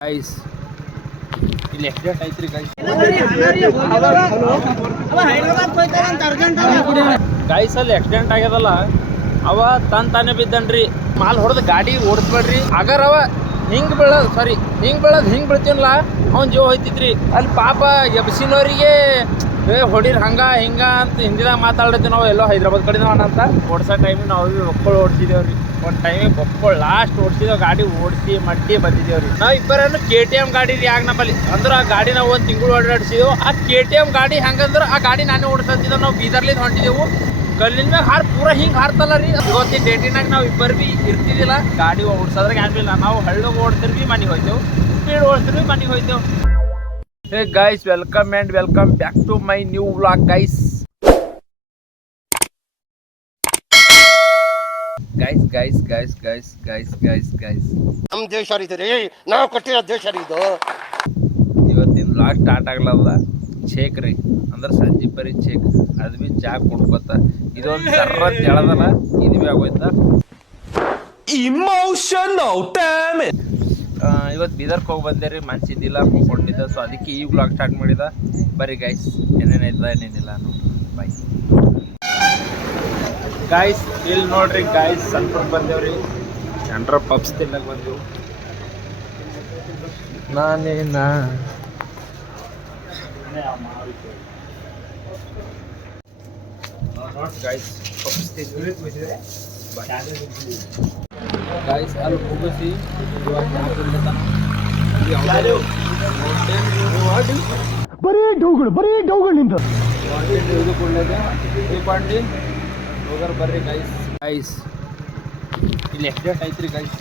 Guys ಇಲ್ಲಿ accident ಐತ್ರಿ guys ಅಲ್ಲಿ ಆಕ್ಸಿಡೆಂಟ್ ಆಗ್ಯದಲ್ಲ ಅವ ತಾನೇ ಬಿದ್ದನ್ರಿ ಮಾಲ್ ಹೊಡೆದು ಗಾಡಿ ಓಡಿಸ್ಬೇಡ್ರಿ ಅಗರ್ ಅವ ಹಿಂಗ್ ಬೀಳ್ತೀವಲ್ಲ ಅವ್ನ್ ಜೀವ ಹೋಯ್ತಿದ್ರಿ ಅಲ್ಲಿ ಪಾಪ ಎಬ್ಸಿನವರಿಗೆ ಹೊಡಿರ್ ಹಂಗ ಹಿಂಗ ಅಂತ ಹಿಂದಿದಾಗ ಮಾತಾಡ್ತೀವಿ ನಾವು ಎಲ್ಲೋ ಹೈದ್ರಾಬಾದ್ ಕಡೆ ಅಂತ ಓಡ್ಸೋ ಟೈಮಿಗೆ ನಾವು ಒಕ್ಕಳು ಓಡಿಸಿದೇವ್ರಿ ಒಂದು ಟೈಮಿಗೆ ಬೊಕ್ಕಳು ಲಾಸ್ಟ್ ಓಡಿಸಿದೇವ್ ಗಾಡಿ ಓಡಿಸಿ ಮಟ್ಟಿ ಬಂದಿದ್ದೇವ್ರಿ ನಾವು ಇಬ್ಬರನ್ನು KTM ಗಾಡಿ ರೀ ಆಗ ನಮ್ಮಲ್ಲಿ ಅಂದ್ರೆ ಆ ಗಾಡಿ ನಾವು ಒಂದು ತಿಂಗಳು ಓಡಾಡಿಸಿದೆವು ಆ KTM ಗಾಡಿ ಹಂಗಂದ್ರೆ ಆ ಗಾಡಿ ನಾನೇ ಓಡಿಸ್ತಿದ್ದೆ ನಾವು ಬೀದರ್ಲಿಂದ ಹೊಂಟಿದೆವು ಕಲ್ಲಿನ ಮ್ಯಾಗ पूरा ಹಿಂಗೆ ಹಾರ್ತಲ್ಲ ರೀ ಇವತ್ತಿನ ಡೇಟಿನಾಗ ನಾವು ಇಬ್ಬರು ಭೀ ಇರ್ತಿದ್ದಿಲ್ಲ ಗಾಡಿ ಓಡಿಸೋದ್ರಾಗ ಏನಿಲ್ಲ ನಾವು ಹಳ್ಳಗೆ ಓಡ್ತಿರ್ವಿ ಮನೆಗೆ ಹೋಯ್ತೇವೆ ಸ್ಪೀಡ್ ಓಡಿಸ್ತಿರ್ವಿ ಮನೆಗೆ ಹೋಯ್ತೇವೆ Hey guys, welcome back to my new vlog guys. ನಮ್ಮ ದೇಶ ರೀ ನಾವು ಕೊಟ್ಟಿರೋ ದೇಶ ರೀ ಇದು ಇವತ್ತಿನ ವ್ಲಾಗ್ ಸ್ಟಾರ್ಟ್ ಆಗ್ಲದ ಶೇಕ್ ರೀ ಅಂದ್ರೆ ಸಂಜೆ ಬರೀ ಶೇಕ್ ಅದು ಭೀ ಚಾ ಕುಡ್ಕೋತ ಇದೊಂದು ಸರ್ರ ಹೇಳದಲ್ಲ ಇದು ಭೀ ಆಗೋಯ್ತ ಇಮೋಷನಲ್ ಡ್ಯಾಮೇಜ್ ಇವತ್ತು ಬೀದರ್ಗೆ ಹೋಗಿ ಬಂದೆ ರೀ ಮನ್ಸಿದ್ದಿಲ್ಲ ಮುಗ್ಕೊಂಡಿದ್ದೆ ಸೊ ಅದಕ್ಕೆ ಈ ವ್ಲಾಗ್ ಸ್ಟಾರ್ಟ್ ಮಾಡಿದ ಬರೀ ಗೈಸ್ ಏನೇನಿಲ್ಲ ಬಾಯ್ ಗಾಯ್ಸ್ ಇಲ್ಲಿ ನೋಡ್ರಿ ಗಾಯ್ಸ್ ಸ್ವಲ್ಪ ಬಂದೇವ್ರಿ ಜನರ ಪಬ್ಸ್ ತಿನ್ನಕ್ ಬಂದೆವು ನಾನೇನಾ ಗಾಯ್ಸ್ ಪಬ್ಸ್ ತಿಂದ್ರಿ ಗಾಯ್ಸ್ ಅಲ್ಲಿ ಮುಗಿಸಿ ಬರೀ ಡೌಗಳು ನಿಂತ ಇದು ಕೊಡ್ಲಿ ಹೋಗರ್ ಬರ್ರಿ ಗೈಸ್ ಇಲ್ಲಿ ಆಕ್ಸಿಡೆಂಟ್ ಐತ್ರಿ ಗೈಸ್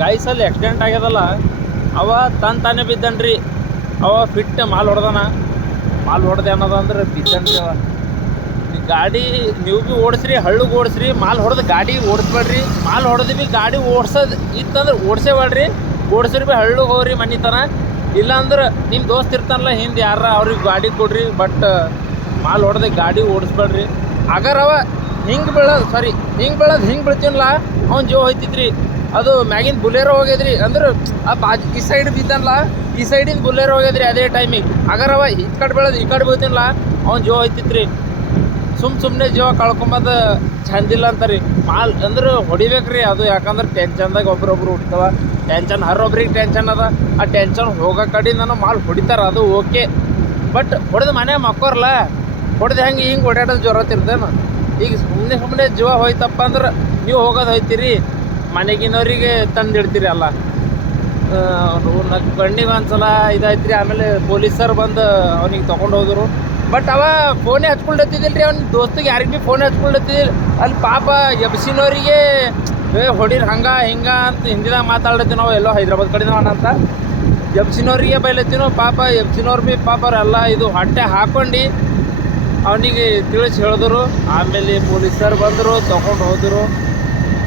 ಗೈಸ್ ಅಲ್ಲಿ ಆಕ್ಸಿಡೆಂಟ್ ಆಗ್ಯದಲ್ಲ ಅವ ತಾನೇ ಬಿದ್ದನ್ರಿ ಅವ ಫಿಟ್ ಮಾಲ್ ಹೊಡೆದೆ ಅನ್ನೋದಂದ್ರೆ ಬಿದ್ದನ್ರಿ ಅವ ಗಾಡಿ ನೀವು ಭೀ ಓಡಿಸ್ರಿ ಹಳ್ಳಗೆ ಓಡಿಸ್ರಿ ಮಾಲ್ ಹೊಡೆದು ಗಾಡಿ ಓಡಿಸ್ಬೇಡ್ರಿ ಮಾಲ್ ಹೊಡೆದು ಭೀ ಗಾಡಿ ಓಡ್ಸೋದು ಇತ್ತಂದ್ರೆ ಓಡಿಸೇಬೇಡ್ರಿ ಓಡಿಸ್ರಿ ಭೀ ಹಳ್ಳಗೆ ಹೋಗ್ರಿ ಮನಿತನ ಇಲ್ಲಾಂದ್ರೆ ನಿಮ್ಮ ದೋಸ್ತ್ ಇರ್ತಾನಲ್ಲ ಹಿಂದೆ ಯಾರ ಅವ್ರಿಗೆ ಗಾಡಿ ಕೊಡ್ರಿ ಬಟ್ ಮಾಲ್ ಹೊಡೆದು ಗಾಡಿ ಓಡಿಸ್ಬೇಡ್ರಿ ಅಗರ್ ಅವ ಹಿಂಗೆ ಬೀಳ್ತೀವಲ್ಲ ಅವ್ನು ಜೀವ ಹೋಯ್ತಿದ್ರಿ ಅದು ಮ್ಯಾಗಿನ ಬುಲೆರೋ ಹೋಗ್ಯದ್ರಿ ಅಂದ್ರೆ ಈ ಸೈಡ್ ಬಿದ್ದಲ್ಲ ಈ ಸೈಡಿಂದ ಬುಲೆರೋ ಹೋಗ್ಯದ್ರಿ ಅದೇ ಟೈಮಿಗೆ ಅಗರ್ ಅವ ಈ ಕಡೆ ಬೀಳ್ತೀನಲ್ಲ ಅವ್ನು ಜೀವ ಹೋಯ್ತಿದ್ರಿ ಸುಮ್ಮನೆ ಜೀವ ಕಳ್ಕೊಂಬದು ಚಂದಿಲ್ಲ ಅಂತಾರಿ ಮಾಲ್ ಅಂದ್ರೆ ಹೊಡಿಬೇಕ್ರಿ ಅದು ಯಾಕಂದ್ರೆ ಟೆನ್ಷನ್ದಾಗ ಒಬ್ರೊಬ್ರು ಹುಡ್ತಾವ ಟೆನ್ಷನ್ ಹರೊಬ್ರಿಗೆ ಟೆನ್ಷನ್ ಅದ ಆ ಟೆನ್ಷನ್ ಹೋಗೋ ಕಡೆಯಿಂದ ಮಾಲ್ ಹೊಡಿತಾರ ಅದು ಓಕೆ ಬಟ್ ಹೊಡೆದು ಮನೆ ಮಕ್ಕೋರ್ಲ ಹೊಡೆದು ಹಿಂಗೆ ಓಡಾಡೋದು ಜೊರತ್ತಿರ್ತೇನು ಈಗ ಸುಮ್ಮನೆ ಜೀವ ಹೋಯ್ತಪ್ಪ ಅಂದ್ರೆ ನೀವು ಹೋಗೋದು ಹೋಯ್ತೀರಿ ಮನೆಗಿನವ್ರಿಗೆ ತಂದಿಡ್ತೀರಿ ಅಲ್ಲ ಕಣ್ಣಿಗೆ ಒಂದ್ಸಲ ಇದಾಯ್ತು ರೀ ಆಮೇಲೆ ಪೊಲೀಸರು ಬಂದು ಅವ್ನಿಗೆ ತೊಗೊಂಡು ಹೋದ್ರು ಬಟ್ ಅವ ಫೋನೇ ಹಚ್ಕೊಳ್ತಿದ್ದಿಲ್ಲ ರೀ ಅವ್ನ ದೋಸ್ತಿಗೆ ಯಾರಿಗೆ ಭೀ ಫೋನೇ ಹಚ್ಕೊಳ್ತಿದ್ದಿಲ್ಲ ಅಲ್ಲಿ ಪಾಪ ಎಬ್ಸಿನವರಿಗೆ ಹೊಡಿರ್ ಹಂಗ ಹಿಂಗ ಅಂತ ಹಿಂದಿದಾಗ ಮಾತಾಡ್ತೀವಿ ನಾವು ಎಲ್ಲೋ ಹೈದ್ರಾಬಾದ್ ಕಡೆ ಅಂತ ಎಬ್ಸಿನವ್ರಿಗೆ ಬೈಲತ್ತೀವಿ ನಾವು ಪಾಪ ಎಬ್ಸಿನವ್ರು ಭೀ ಪಾಪ ಅವರೆಲ್ಲ ಇದು ಹೊಟ್ಟೆ ಹಾಕೊಂಡು ಅವನಿಗೆ ತಿಳಿಸಿ ಹೇಳಿದ್ರು ಆಮೇಲೆ ಪೊಲೀಸರು ಬಂದರು ತೊಗೊಂಡು ಹೋದರು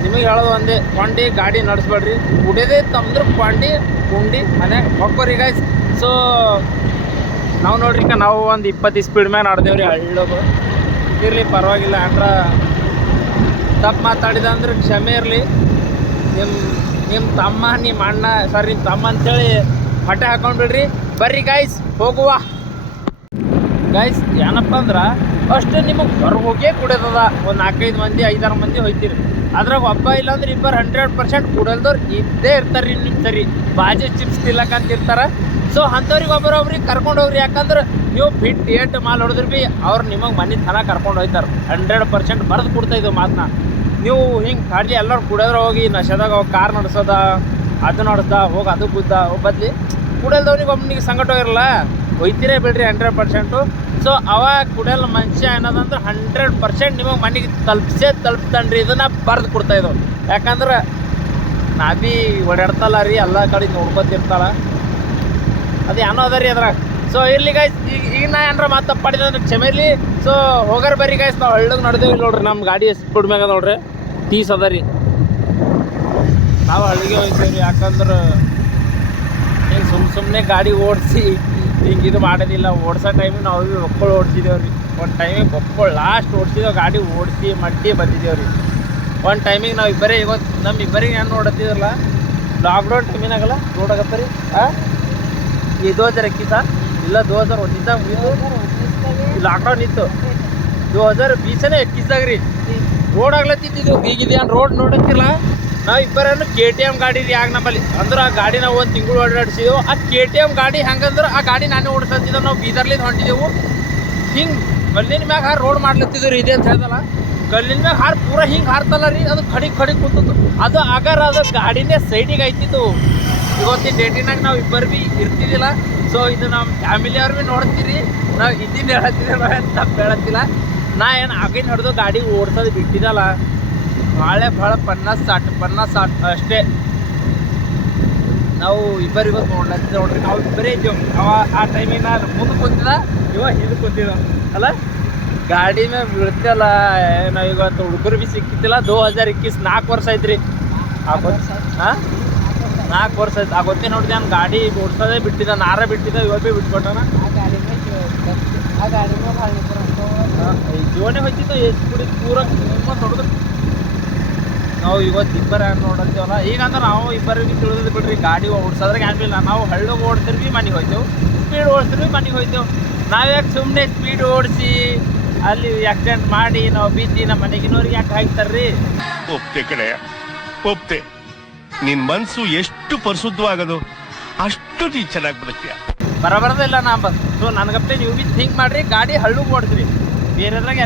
ನಿಮಗೆ ಹೇಳೋದು ಒಂದೇ ಕೊಂಡಿ ಗಾಡಿ ನಡೆಸ್ಬೇಡ್ರಿ ಕುಡಿಯೋದೇ ತಂದ್ರೆ ಕುಂಡಿ ಮನ್ಯಾಗ ಹೊಕ್ಕೋರಿ ಗಾಯ್ಸ್ ಸೊ ನಾವು ನೋಡ್ರಿ ನಾವು ಒಂದು 20 ಸ್ಪೀಡ್ ಮ್ಯಾಗ ನಡೆದೇವ್ರಿ ಹಳ್ಳೋದು ಇರಲಿ ಪರವಾಗಿಲ್ಲ ಅಂದ್ರ ತಪ್ಪು ಮಾತಾಡಿದ ಅಂದ್ರೆ ಕ್ಷಮೆ ಇರಲಿ ನಿಮ್ಮ ತಮ್ಮ ನಿಮ್ಮ ಅಣ್ಣ ಸಾರಿ ನಿಮ್ಮ ತಮ್ಮ ಅಂತೇಳಿ ಹೊಟ್ಟೆ ಹಾಕೊಂಡ್ಬಿಡ್ರಿ ಬರ್ರಿ ಗಾಯ್ಸ್ ಹೋಗುವ ಗಾಯ್ಸ್ ಏನಪ್ಪ ಅಂದ್ರೆ ಅಷ್ಟು ನಿಮಗೆ ಹೊರಗೆ ಹೋಗೇ ಕುಡಿಯೋದದ ಒಂದು 4-5 ಮಂದಿ 5-6 ಮಂದಿ ಹೋಯ್ತೀರಿ ಅದ್ರಾಗ ಒಬ್ಬ ಇಲ್ಲಾಂದ್ರೆ ಇಬ್ಬರು 100% ಕುಡಿಯೋದವ್ರು ಇದ್ದೇ ಇರ್ತಾರೆ ರೀ ನಿಮ್ಮ ಸರಿ ಬಾಜಿ ಚಿಪ್ಸ್ ತಿಲ್ಲಕ್ಕಂತ ಇರ್ತಾರೆ ಸೊ ಅಂಥವ್ರಿಗೆ ಒಬ್ಬರೊಬ್ರಿಗೆ ಕರ್ಕೊಂಡು ಹೋಗ್ರಿ ಯಾಕಂದ್ರೆ ನೀವು ಫಿಟ್ ಏಟ್ ಮಾಲ್ ಹೊಡೆದ್ರೆ ಭೀ ಅವ್ರು ನಿಮಗೆ ಮನೆ ತನ ಕರ್ಕೊಂಡು ಹೋಗ್ತಾರೆ 100% ಬರೆದು ಕೊಡ್ತಾಯಿದ್ದು ಮಾತನ್ನ ನೀವು ಹಿಂಗೆ ಕಾಡ್ಲಿ ಎಲ್ಲರೂ ಕುಡಿಯೋದ್ರ ಹೋಗಿ ನಶೆದಾಗ ಹೋಗಿ ಕಾರ್ ನಡೆಸೋದ ಅದು ನಡೆಸ್ದ ಹೋಗಿ ಅದು ಗುದ್ದ ಬದ್ಲಿ ಕುಡಿಯೋದವ್ನಿಗೆ ಒಬ್ಬನಿಗೆ ಸಂಕಟ ಹೋಗಿರಲ್ಲ ಒಯ್ತೀರೇ ಬಿಡ್ರಿ 100%. ಸೊ ಅವ ಕುಡಿಯಲ್ಲ ಮನುಷ್ಯ ಅನ್ನೋದಂದ್ರೆ 100% ನಿಮಗೆ ಮನೆಗೆ ತಲುಪ್ತಾನ್ರಿ ಇದನ್ನ ಬರೆದು ಕೊಡ್ತಾಯಿದ್ದವು ಯಾಕಂದ್ರೆ ನಾ ಭೀ ಓಡಾಡ್ತಲ್ಲ ರೀ ಎಲ್ಲ ಕಡೆ ನೋಡ್ಕೊತಿರ್ತಾಳ ಅದು ಏನೋ ಅದ ರೀ ಅದ್ರಾಗ ಸೊ ಇರ್ಲಿ ಗಾಯ್ಸ್ ಈಗ ನಾ ಏನಾರ ಮಾತು ತಪ್ಪಾಡಿದೆ ಅಂದ್ರೆ ಕ್ಷಮೆ ಇರಲಿ ಸೊ ಹೋಗಾರ ಬರ್ರಿ ಗಾಯ್ಸ್ ನಾವು ಹಳ್ಳಗೆ ನಡೆದೇವಿ ನೋಡ್ರಿ ನಮ್ಮ ಗಾಡಿ ಸ್ಪೀಡ್ ಮ್ಯಾಗ ನೋಡ್ರಿ 30 ಅದ ರೀ ನಾವು ಹಳ್ಳಿಗೆ ಹೋಗ್ತೀವಿ ಯಾಕಂದ್ರೆ ಹಿಂಗೆ ಸುಮ್ಮನೆ ಗಾಡಿ ಓಡಿಸಿ ಹಿಂಗೆ ಇದು ಮಾಡೋದಿಲ್ಲ. ಓಡ್ಸೋ ಟೈಮಿಗೆ ನಾವು ಭೀ ಒಕ್ಕಳು ಓಡಿಸಿದೇವೆ ರೀ. ಒಂದು ಟೈಮಿಗೆ ಒಕ್ಕಳು ಲಾಸ್ಟ್ ಓಡಿಸಿದೇವೆ, ಗಾಡಿ ಓಡಿಸಿ ಮಟ್ಟಿ ಬಂದಿದ್ದೇವೆ ರೀ. ಒಂದು ಟೈಮಿಗೆ ನಾವು ಇಬ್ಬರೇ ಇವತ್ತು ನಮ್ಮ ಇಬ್ಬರಿಗೆ ಏನು ನೋಡತ್ತಿದ್ರಲ್ಲ ಲಾಕ್ಡೌನ್ ಟೈಮಿನಾಗಲ್ಲ ನೋಡಕತ್ತ ರೀ. ಈ 2021 ಇಲ್ಲ 2019 ಮುಗಿದು ಲಾಕ್ಡೌನ್ ಇತ್ತು. 2020 21 ರೀ ರೋಡ್ ಆಗ್ಲತ್ತಿದ್ದು. ಈಗಿದೇನು ರೋಡ್ ನೋಡತ್ತಿಲ್ಲ. ನಾವು ಇಬ್ಬರನ್ನು KTM ಗಾಡಿ ರೀ ಆಗ ನಮ್ಮಲ್ಲಿ. ಅಂದ್ರೆ ಆ ಗಾಡಿ ನಾವು ಒಂದು ತಿಂಗಳು ಓಡಾಡಿಸಿದೆವು. ಆ KTM ಗಾಡಿ ಹೆಂಗಂದ್ರೆ ಆ ಗಾಡಿ ನಾನೇ ಓಡಿಸ್ತಿದ್ದೆವು. ನಾವು ಬೀದರ್ಲಿಂದ ಹೊಂಟಿದ್ದೆವು. ಹಿಂಗೆ ಕಲ್ಲಿನ ಮ್ಯಾಗ ಹಾರು ರೋಡ್ ಮಾಡ್ಲತ್ತಿದ್ದು ರೀ. ಇದೆ ಅಂತ ಹೇಳ್ದಲ್ಲ, ಕಲ್ಲಿನ ಮ್ಯಾಗ ಹಾರು ಪೂರ ಹಿಂಗೆ ಹಾರ್ತಲ್ಲ ರೀ. ಅದು ಖಡಿ ಕೂತದ್ದು. ಅದು ಆಗಾರ ಅದು ಗಾಡಿನೇ ಸೈಡಿಗೆ ಆಯ್ತಿತ್ತು. ಇವತ್ತಿನ ಡೇಟಿನಾಗ ನಾವು ಇಬ್ಬರು ಭೀ ಇರ್ತಿದ್ದಿಲ್ಲ. ಸೊ ಇದು ನಮ್ಮ ಫ್ಯಾಮಿಲಿಯವ್ರು ಭೀ ನೋಡ್ತೀರಿ. ನಾವು ಇದ್ದಿನ ಹೇಳತ್ತಿದ್ದೇವೆ ಅಂತ ತಪ್ಪು ಹೇಳತ್ತಿಲ್ಲ. ನಾ ಏನು ಆಗಿನ ಹಿಡ್ದು ಗಾಡಿ ಓಡ್ಸೋದು ಬಿಟ್ಟಿದ್ದಲ್ಲ, ಭಾಳ 50-60 ಅಷ್ಟೇ. ನಾವು ಇಬ್ಬರು ಇವತ್ತು ನೋಡ್ಲತ್ತಿದ್ದೆ ನೋಡ್ರಿ. ನಾವು ಇಬ್ಬರೇ ಇದ್ದೇವೆ. ಆ ಟೈಮಿಗೆ ನಾನು ಮುಂದೆ ಕೂತಿದ್ದ, ಇವಾಗ ಹಿಂದೆ ಕೂತಿದ್ದ ಅಲ್ಲ. ಗಾಡಿ ಮ್ಯಾಗ ಬೀಳ್ತಿಲ್ಲ. ನಾವು ಇವತ್ತು ಹುಡುಗರು ಭೀ ಸಿಕ್ಕಿದ್ದಿಲ್ಲ. 2021 4 ವರ್ಷ ಐತ್ರಿ. ಹಾಂ 4 ವರ್ಷ ಆಯ್ತು. ಗೊತ್ತೇ ನೋಡ್ದೆ ನಾನು ಗಾಡಿ ಓಡ್ಸೋದೇ ಬಿಟ್ಟಿದ್ದ. ನಾರ ಬಿಟ್ಟಿದ್ದ, ಇವಾಗ ಭೀ ಬಿಟ್ಕೊಟ್ಟಾನ. ಜೀವನೇ ಹೋಯ್ತಿತ್ತು. ಎಷ್ಟು ಕುಡಿ ಪೂರ ಹೊಡೆದು ನಾವು ಇವತ್ತು ಇಬ್ಬರು ನೋಡತ್ತೇವಲ್ಲ. ಈಗ ಅಂದ್ರೆ ನಾವು ಇಬ್ಬರಿಗೆ ತಿಳಿದು ಬಿಡ್ರಿ, ಗಾಡಿ ಓಡಿಸೋದ್ರಾಗ ಏನಿಲ್ಲ. ನಾವು ಹಳ್ಳಗೆ ಓಡಿಸಿದ್ವಿ ಮನೆಗೆ ಹೋಯ್ತೇವೆ, ಸ್ಪೀಡ್ ಓಡಿಸಿದ್ವಿ ಮನೆಗೆ ಹೋಯ್ತೇವೆ. ನಾವ್ಯಾಕೆ ಸುಮ್ಮನೆ ಸ್ಪೀಡ್ ಓಡಿಸಿ ಅಲ್ಲಿ ಆಕ್ಸಿಡೆಂಟ್ ಮಾಡಿ ನಾವು ಬಿದ್ದು ನಮ್ಮ ಮನೆಗಿನವ್ರಿಗೆ ಯಾಕೆ ಹಾಕ್ತಾರ್ರಿ? ಒಪ್ತೆ ಕಡೆ ಒಪ್ತೆ. ನಿನ್ ಮನ್ಸು ಎಷ್ಟು ಪರಿಶುದ್ಧವಾಗದು ಅಷ್ಟು ನೀ ಚೆನ್ನಾಗಿ ಬದುಕ್ತೀಯ. ಬರಬಾರ್ದಿಲ್ಲ ನಾ ಬಂದು. ಸೊ ನನಗಪ್ಪೆ ನೀವು ಭೀ ಥಿಂಕ್ ಮಾಡಿರಿ, ಗಾಡಿ ಹಳ್ಳಗೆ ಓಡಿಸ್ರಿ. ಬೇರೆದ್ರಾಗ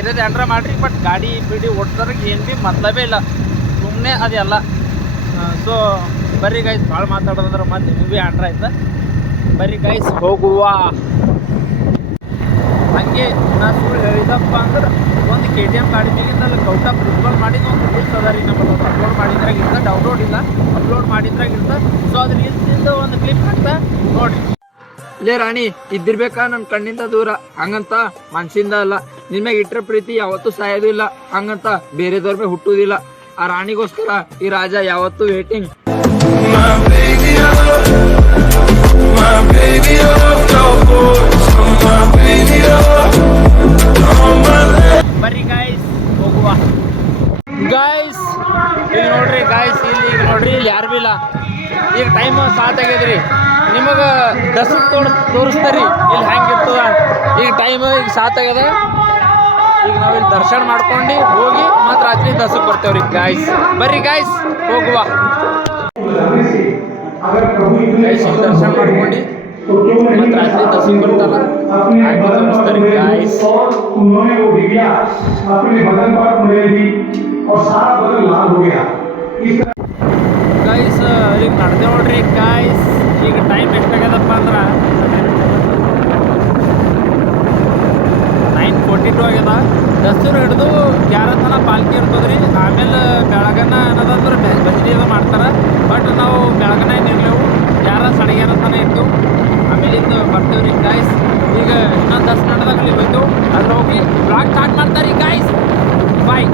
ಏನಾರ ಮಾಡಿರಿ, ಬಟ್ ಗಾಡಿ ಬಿಡಿ ಓಡಿಸೋದ್ರಾಗ ಏನು ಭೀ ಮತ್ತಲೇ ಇಲ್ಲ. ಸುಮ್ಮನೆ ಅದೆಲ್ಲ. ಸೊ ಬರ್ರಿ ಗೈಸ್, ಭಾಳ ಮಾತಾಡೋದಂದ್ರೆ ಮತ್ತೆ ನೀವು ಭೀ ಆಂಡ್ರ ಆಯ್ತಾ. ಬರ್ರಿ ಗೈಸ್ ಹೋಗುವ. ಹಂಗೆ ನಾ ಸುಳ್ಳು ಹೇಳಿದಪ್ಪ ಅಂದ್ರೆ ಒಂದು KTM ಗಾಡಿ ಮೇಲಿಂದ ಗೌಟ ಪ್ರಿನ್ಸಿಪಲ್ ಮಾಡಿದ ಒಂದು ರೀಲ್ಸ್ ಅದ ರೀ. ನಮ್ಮಲ್ಲಿ ಅಪ್ಲೋಡ್ ಮಾಡಿದ್ರಾಗ ಇರ್ತ, ಡೌನ್ಲೋಡ್ ಇಲ್ಲ, ಅಪ್ಲೋಡ್ ಮಾಡಿದ್ರಾಗ ಇರ್ತ. ಸೊ ಅದು ರೀಲ್ಸಿಂದ ಒಂದು ಕ್ಲಿಪ್ ಹಾಕ್ತಾ ನೋಡ್ರಿ. ಇಲ್ಲೇ ರಾಣಿ ಇದ್ದಿರ್ಬೇಕಾ ನನ್ನ ಕಣ್ಣಿಂದ ದೂರ, ಹಂಗಂತ ಮನ್ಸಿಂದ ಅಲ್ಲ. ನಿನ್ಮ್ಯಾಗ ಇಟ್ಟರೆ ಪ್ರೀತಿ ಯಾವತ್ತೂ ಸಾಯೋದು ಇಲ್ಲ, ಹಂಗಂತ ಬೇರೆದವ್ರ ಮೇಲೆ ಹುಟ್ಟುವುದಿಲ್ಲ. ಆ ರಾಣಿಗೋಸ್ಕರ ಈ ರಾಜ ಯಾವತ್ತೂ ವೇಟಿಂಗ್. ಬರ್ರಿ ಗಾಯ್ಸ್ ಹೋಗುವ. ಗಾಯ್ಸ್ ಇಲ್ಲಿ ನೋಡ್ರಿ, ಗಾಯ್ಸ್ ಈಗ ನೋಡ್ರಿ, ಇಲ್ಲಿ ಯಾರು ಭೀ ಇಲ್ಲ. ಈಗ ಟೈಮ್ 7 ಆಗ್ಯದ್ರಿ. ನಿಮಗೆ ದಸಕ್ ತೋರಿಸ್ತಾರಿ ಇಲ್ಲಿ ಹೆಂಗಿರ್ತದ. ಈಗ ಟೈಮ್ ಈಗ 7 ಆಗ್ಯದ. ಈಗ ನಾವು ಇಲ್ಲಿ ದರ್ಶನ ಮಾಡ್ಕೊಂಡು ಹೋಗಿ ಮತ್ತು ರಾತ್ರಿ ದಸಕ್ ಬರ್ತೇವ್ರಿ ಗಾಯ್ಸ್. ಬರ್ರಿ ಗಾಯ್ಸ್ ಹೋಗುವ. ಗೈಸ್ ಇಲ್ಲಿ ದರ್ಶನ ಮಾಡ್ಕೊಂಡು ಮತ್ತು ರಾತ್ರಿ ದಸಕ್ ಬರ್ತಾರ ಹಾಗೆ ತೋರಿಸ್ತಾರೆ ಗಾಯ್ಸ್. ಗೈಸ್ ಈಗ ನಡೆದೆ ನೋಡ್ರಿ ಗಾಯ್ಸ್. ಈಗ ಟೈಮ್ ಎಷ್ಟಾಗ್ಯದಪ್ಪ ಅಂದ್ರೆ 9:42 ಆಗ್ಯದ. ದಸರು ಹಿಡಿದು 11 ತನಕ ಪಾಲ್ಕಿ ಇರ್ತದ್ರಿ. ಆಮೇಲೆ ಬೆಳಗನ ಅನ್ನೋದಂದ್ರೆ ಭಜನೆ ಅದು ಮಾಡ್ತಾರೆ. ಬಟ್ ನಾವು ಬೆಳಗನ ಏನಿರ್ಲೇವು 11 11:30 ತನಕ ಇರ್ತೇವೆ. ಆಮೇಲೆ ಇಂದು ಬರ್ತೇವ್ರಿ ಗಾಯ್ಸ್. ಈಗ ಇನ್ನೊಂದು 10 ಗಂಟೆದಾಗ ಅಲ್ಲಿ ಹೋಯ್ತೇವೆ. ಅಲ್ಲಿ ಹೋಗಿ ಬ್ಲಾಗ್ ಸ್ಟಾರ್ಟ್ ಮಾಡ್ತಾರೆ ಗಾಯ್ಸ್. ಬಾಯ್.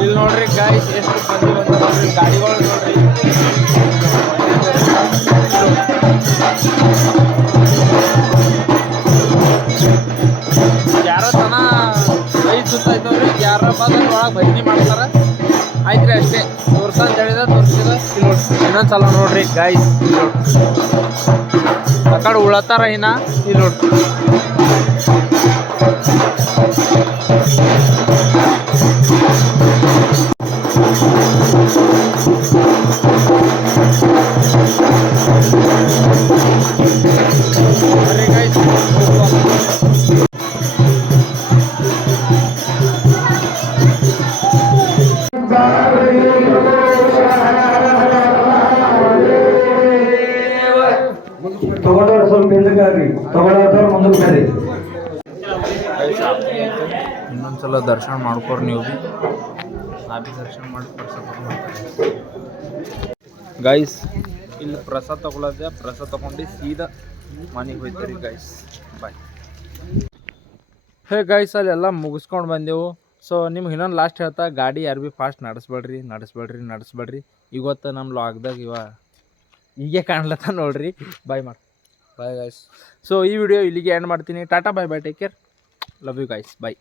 ಇಲ್ಲಿ ನೋಡ್ರಿ ಗಾಯ್ಸ್ ಎಷ್ಟು ಮಂದಿ ಬಂದಿರೋದ್ರಿ ಗಾಡಿಗಳು ನೋಡ್ರಿ. ಯಾರೋ ತನ 5 ಸುತ್ತ ಆಯ್ತವ್ರಿ. ಯಾರ ಬಂದ್ರೆ ಒಳಗೆ ಭಜನೆ ಮಾಡ್ತಾರೆ. ಆಯ್ತು ರೀ ಅಷ್ಟೇ. ತೋರ್ಸ ಅಂತ ಹೇಳಿದ ತೋರಿಸಿದ. ಇಲ್ಲಿ ನೋಡ್ರಿ ಇನ್ನೊಂದು ಸಲ ನೋಡ್ರಿ ಗಾಯ್ಸ್. ಆ ಕಡೆ ಉಳತ್ತಾರ ಇನ್ನ. ಇಲ್ಲಿ ನೋಡ್ರಿ ಬರ್ರಿ ಗಾಯ್ಸ್ ತಗೊಂಡವ್ರು ಸ್ವಲ್ಪ ಹಿಂದಕ್ಕಾಗ್ರಿ, ತಗೊಳ್ಳೋದವ್ರು ಮುಂದಕ್ಕೆ ಬರ್ರಿ. ಇನ್ನೊಂದ್ಸಲ ದರ್ಶನ ಮಾಡ್ಕೊರಿ ನೀವು ಭೀ. ನಾ ಭೀ ದರ್ಶನ ಮಾಡಿ ಪ್ರಸಾದ ತಗೊಂಡ್ಬರ್ತಾರೆ ಗೈಸ್. ಇಲ್ಲಿ ಪ್ರಸಾದ ತಗೊಳ್ಳೋದೆ. ಪ್ರಸಾದ ತಗೊಂಡು ಸೀದಾ ಮನೆಗೆ ಹೋಯ್ತಾರೆ ಗೈಸ್. ಬಾಯ್. ಹೇ ಗೈಸ್ ಅಲ್ಲೆಲ್ಲ ಮುಗಿಸ್ಕೊಂಡು ಬಂದೆವು. ಸೊ ನಿಮ್ಗೆ ಇನ್ನೊಂದು ಲಾಸ್ಟ್ ಹೇಳ್ತಾ, ಗಾಡಿ ಯಾರು ಭೀ ಫಾಸ್ಟ್ ನಡೆಸ್ಬೇಡ್ರಿ. ಇವತ್ತು ನಮ್ಮ ಲಾಗ್ದಾಗ ಹೀಗೆ ಕಾಣ್ಲತ್ತ ನೋಡ್ರಿ ಬಾಯ್ ಮಾಡಿ ಬಾಯ್ ಗೈಸ್. ಸೊ ಈ ವಿಡಿಯೋ ಇಲ್ಲಿಗೆ ಎಂಡ್ ಮಾಡ್ತೀನಿ. Tata bye bye, take care, love you guys, bye.